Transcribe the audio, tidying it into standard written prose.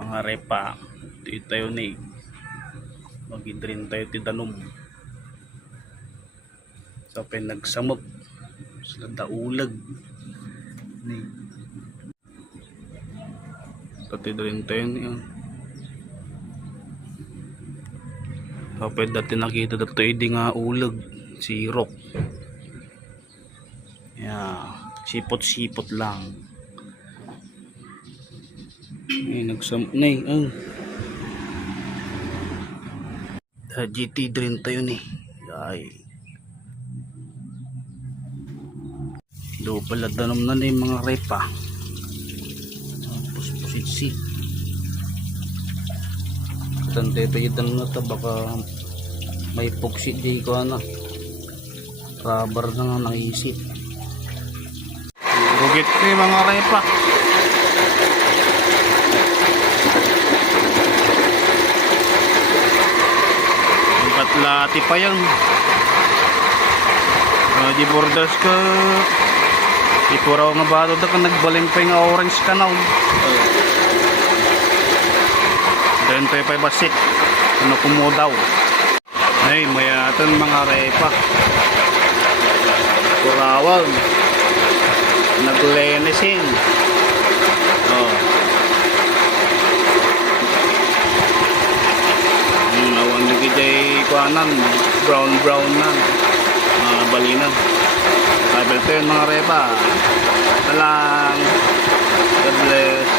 mga repa di tayo ni magidrin tayo ti danom sa pinagsamok sila daulag ni tatidrin tayo niya kapag dati nakita dito hindi nga ulag sirok sipot sipot lang nagsamok na GT drain tayo ni ay do pala danom na yung mga repa puspusit tante tayo danom na ta baka may puksit di ko rubber na nga naisip rugit ko yung mga repa lati pa yan di borders ka ipuraw nga ba ito ka nagbaling pa yung orange ka na then tayo pa basit ano kumudaw ay mayatan mga repa purawag naglenisin awan lagi day kuanan brown na balinan kabel to yun mga repa talang God bless.